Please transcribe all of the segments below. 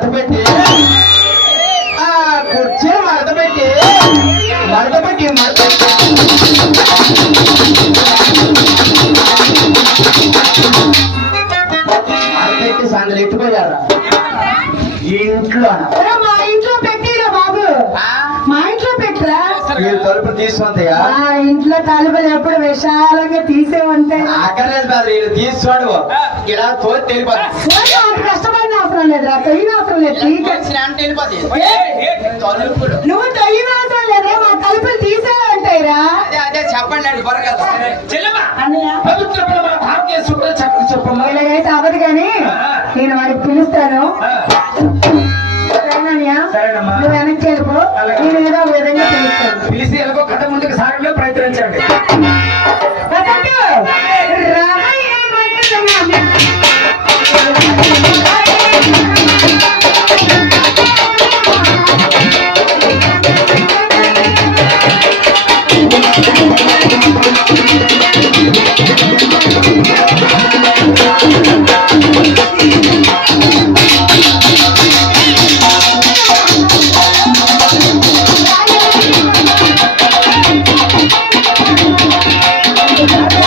మడతపెట్టి. ఆ కుర్చీని మడతపెట్టి మడతపెట్టి మడతపెట్టి సందలు ఎట్టుకోయారా ఇంట్లో మా ఇంట్లో పెట్టిరా బాబు. మా ఇంట్లో పెట్టరా? మీరు తలుపు తీసుకుంటాయా ఇంట్లో తలుపులు ఎప్పుడు విశాలంగా తీసేవంటే అక్కడ తీసుకోడు. ఇలా తోటి తెలిపారు కష్టపడి అవసరం లేదురా అవసరం లేదు నువ్వు తొయ్యిన అవసరం లేదే మా తలుపులు తీసే ఉంటాయిరా అదే అదే చెప్పండి ఇలాగైతే అవ్వదు కానీ నేను వాడికి పిలుస్తాను. నువ్వు వెనక్కి వెళ్ళిపో. నేను ఏదో ఒక విధంగా పిలుస్తాను. పిలిచి ఎలాగో కథ ముందుకు సాగంలో ప్రయత్నించండి.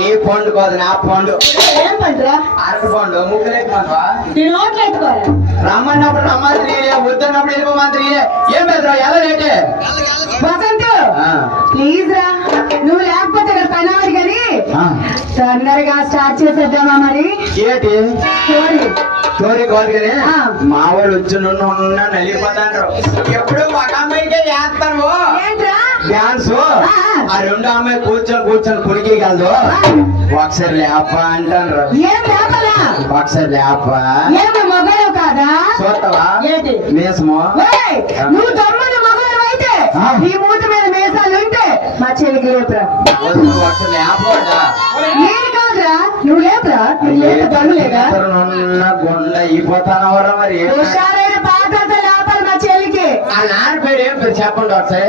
నా పండు కదా నీ పండు ఏం పండురా అరటి పండు ముగ్గులేకమంటవా నేను నోట్లు ఎత్తుకోరా? రమ్మన్నప్పుడు రమ్మంత్రి వద్దన్నప్పుడు వెళ్ళిపోమంత్రి ఏం బెదరా ఎలా రేటే? వసంతు ప్లీజ్ రా. నువ్వు లేకపోతే ఇక్కడ పని అవ్వదు కానీ తొందరగా స్టార్ట్ చేసేద్దామా మరి? ఏంటి? చూడండి స్టోరీ కాదు కానీ. మా వాళ్ళు వచ్చి నుండి ఉన్న నలిగిపోతాంటారు ఎప్పుడు చేస్తారు ఏంట్రా డాన్స్? ఆ. రెండు అమ్మాయి కూర్చొని కూర్చొని కుడికేయగలదు ఒకసారి లేప అంటారు ఒకసారి లేప. మొగలు కాదా? చూస్తావా ఏంటి? మీసము? నువ్వు తమ్ముడు మొగలు అయితే. ఈ మూత మీద మీసాలు ఉంటే మా చెల్లికి లేపురా. ఒకసారి నువ్వు లేపురా. నువ్వు లేపు గుండె అయిపోతానవరా మరి? హుషారైన లేపాలి మా చెల్లికి. ఆ నాన్న పేరు ఏం పేరు? చెప్పండి ఒకసారి.